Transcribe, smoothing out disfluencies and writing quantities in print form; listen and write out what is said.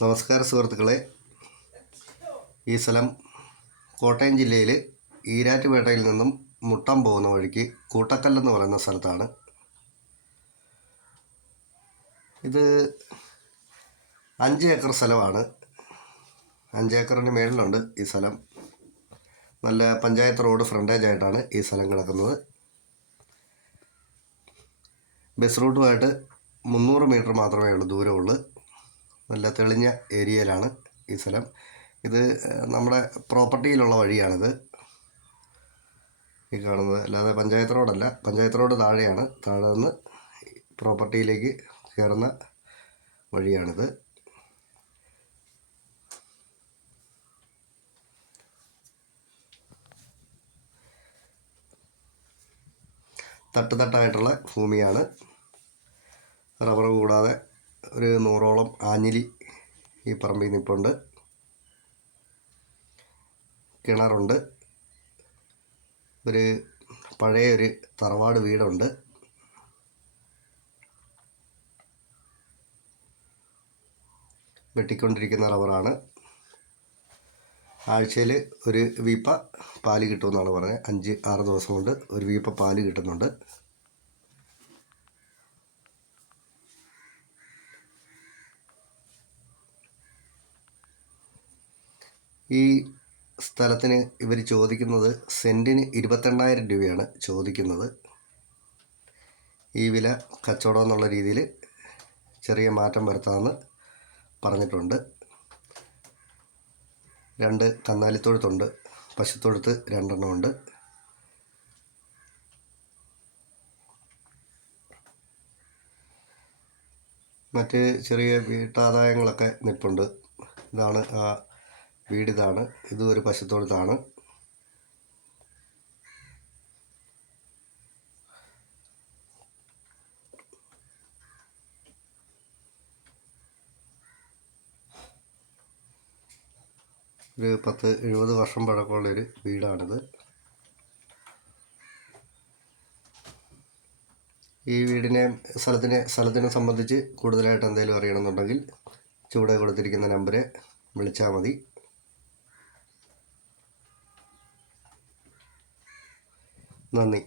നമസ്കാരം സുഹൃത്തുക്കളെ. ഈ സ്ഥലം കോട്ടയം ജില്ലയിൽ ഈരാറ്റുപേട്ടയിൽ നിന്നും മുട്ടം പോകുന്ന വഴിക്ക് കൂട്ടക്കല്ലെന്ന് പറയുന്ന സ്ഥലത്താണ്. ഇത് 5 ഏക്കർ സ്ഥലമാണ്. 5 ഏക്കറിന് മേളിലുണ്ട് ഈ സ്ഥലം. നല്ല പഞ്ചായത്ത് റോഡ് ഫ്രണ്ടേജ് ആയിട്ടാണ് ഈ സ്ഥലം കിടക്കുന്നത്. ബസ് റൂട്ടുമായിട്ട് 300 മീറ്റർ മാത്രമേ ഉള്ളൂ ദൂരമുള്ളൂ. നല്ല തെളിഞ്ഞ ഏരിയയിലാണ് ഈ സ്ഥലം. ഇത് നമ്മുടെ പ്രോപ്പർട്ടിയിലുള്ള വഴിയാണിത് ഈ കാണുന്നത്. അല്ലാതെ പഞ്ചായത്ത് റോഡല്ല. പഞ്ചായത്ത് റോഡ് താഴെയാണ്. താഴെ നിന്ന് പ്രോപ്പർട്ടിയിലേക്ക് കയറുന്ന വഴിയാണിത്. തട്ടുതട്ടായിട്ടുള്ള ഭൂമിയാണ്. റബ്ബർ കൂടാതെ ഒരു 100ഓളം ആഞ്ഞിലി ഈ പറമ്പിൽ നിൽപ്പുണ്ട്. കിണറുണ്ട്. ഒരു പഴയൊരു തറവാട് വീടുണ്ട്. വെട്ടിക്കൊണ്ടിരിക്കുന്ന റബ്ബറാണ്. ആഴ്ചയിൽ ഒരു വീപ്പ പാല് കിട്ടുമെന്നാണ് പറഞ്ഞത്. 5-6 ദിവസം കൊണ്ട് ഒരു വീപ്പ പാല് കിട്ടുന്നുണ്ട്. ഈ സ്ഥലത്തിന് ഇവർ ചോദിക്കുന്നത് സെൻറ്റിന് 22,000 രൂപയാണ് ചോദിക്കുന്നത്. ഈ വില കച്ചവടം എന്നുള്ള രീതിയിൽ ചെറിയ മാറ്റം വരുത്താമെന്ന് പറഞ്ഞിട്ടുണ്ട്. 2 കന്നാലിത്തൊഴുത്തുണ്ട്. പശുത്തൊഴുത്ത് 2 എണ്ണമുണ്ട്. മറ്റ് ചെറിയ വീട്ടാദായങ്ങളൊക്കെ നിൽപ്പുണ്ട്. ഇതാണ് ആ വീടിതാണ്. ഇതും ഒരു പശുത്തൊഴുത്താണ്. ഒരു 10-70 വർഷം പഴക്കമുള്ളൊരു വീടാണിത്. ഈ സ്ഥലത്തിനെ സംബന്ധിച്ച് കൂടുതലായിട്ട് എന്തെങ്കിലും അറിയണമെന്നുണ്ടെങ്കിൽ ചുവടെ കൊടുത്തിരിക്കുന്ന നമ്പരെ വിളിച്ചാൽ മതി. നന്ദി.